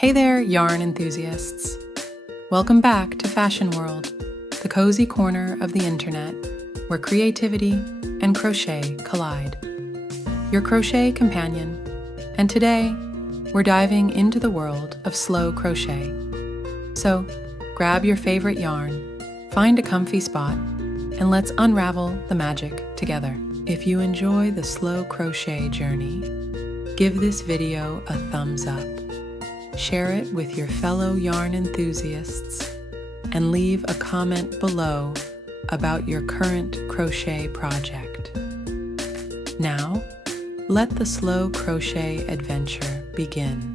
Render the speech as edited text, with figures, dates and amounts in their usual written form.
Hey there, yarn enthusiasts! Welcome back to Fashion World, the cozy corner of the internet where creativity and crochet collide. Your crochet companion, and today we're diving into the world of slow crochet. So grab your favorite yarn, find a comfy spot, and let's unravel the magic together. If you enjoy the slow crochet journey, give this video a thumbs up. Share it with your fellow yarn enthusiasts, and leave a comment below about your current crochet project. Now, let the slow crochet adventure begin.